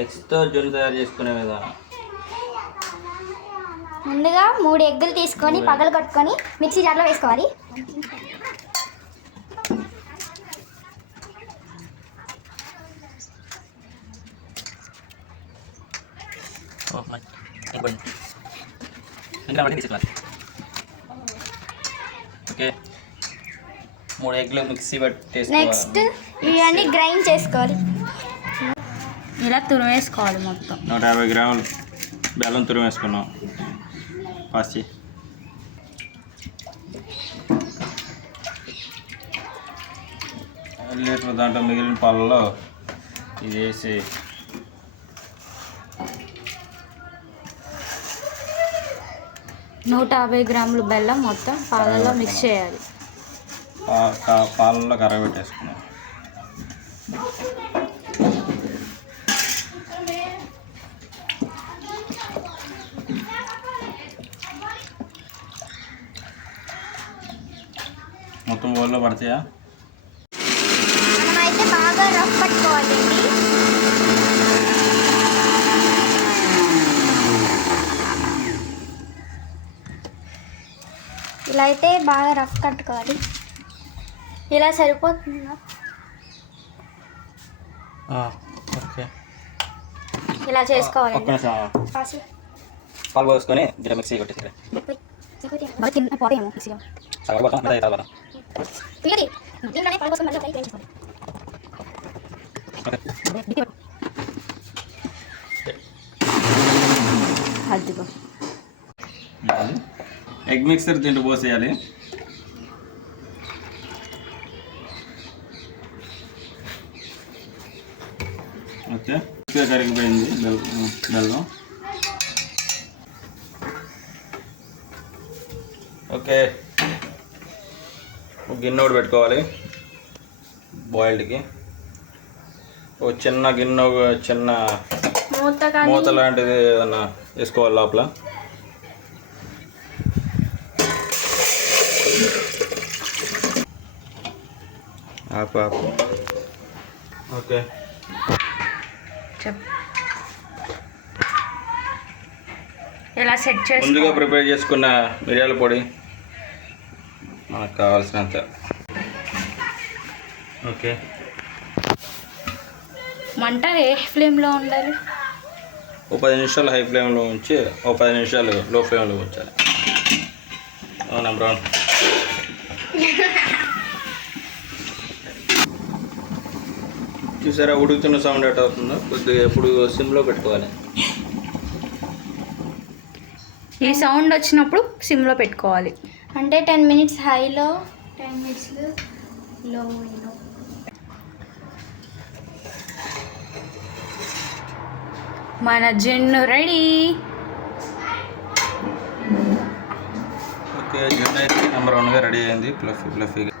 ఎగ్స్తో జొన్న తయారు చేసుకునే విధానం. ముందుగా 3 ఎగ్గులు తీసుకొని పగలు కట్టుకొని మిక్సీ జార్లో వేసుకోవాలి. ఓకే, 3 ఎగ్లు మిక్సీ పట్టేసి నెక్స్ట్ ఇవన్నీ గ్రైండ్ చేసుకోవాలి. ఇలా తురిమేసుకోవాలి మొత్తం. 150 గ్రాములు బెల్లం తురిమేసుకున్నాం. పాసి లీటర్ దాంట్లో మిగిలిన పాలలో ఇది వేసి 150 గ్రాములు బెల్లం మొత్తం పాలలో మిక్స్ చేయాలి. పాలలో కరగబెట్టేసుకున్నాం. మొత్తం బౌల్లో పడతాయా? మనమైతే బాగా రఫ్ పట్టుకోవాలండి. ఇలా అయితే బాగా రఫ్ కట్టుకోవాలి. ఇలా సరిపోతుందా? ఓకే, ఇలా చేసుకోవాలండి. పాలు పోసుకొని గిర మిక్సీ కొట్టేసి ఎగ్ మిక్సర్ దీంట్లో పోసేయాలి. ఓకే, కరిగిపోయింది బెల్లం. ఓకే, ఒక గిన్నె ఒకటి పెట్టుకోవాలి బాయిల్డ్కి. ఒక చిన్న గిన్నె, ఒక చిన్న మూత లాంటిది ఏదన్నా వేసుకోవాలి లోపల. ఆపు. ఓకే, ఇలా సెట్ చేసి ముందుగా ప్రిపేర్ చేసుకున్న మిరియాల పొడి మనకు కావాల్సినంత. ఓకే, మంట ఏ ఫ్లేమ్లో ఉండాలి? ఓ 10 నిమిషాలు హై ఫ్లేమ్లో ఉంచి ఓ 10 నిమిషాలు లో ఫ్లేమ్లో ఉంచాలి. నెంబర్ 1. చూసారా ఉడుకుతున్న సౌండ్ ఎట్ అవుతుందో? కొద్దిగా ఎప్పుడు సిమ్లో పెట్టుకోవాలి. ఈ సౌండ్ వచ్చినప్పుడు సిమ్లో పెట్టుకోవాలి. అంటే 10 మినిట్స్ హైలో, 10 మినిట్స్ లో. మన జున్ను రెడీ. ఓకే, జున్ను అయితే నెంబర్ 1గా రెడీ అయింది. ఫ్లఫీగా.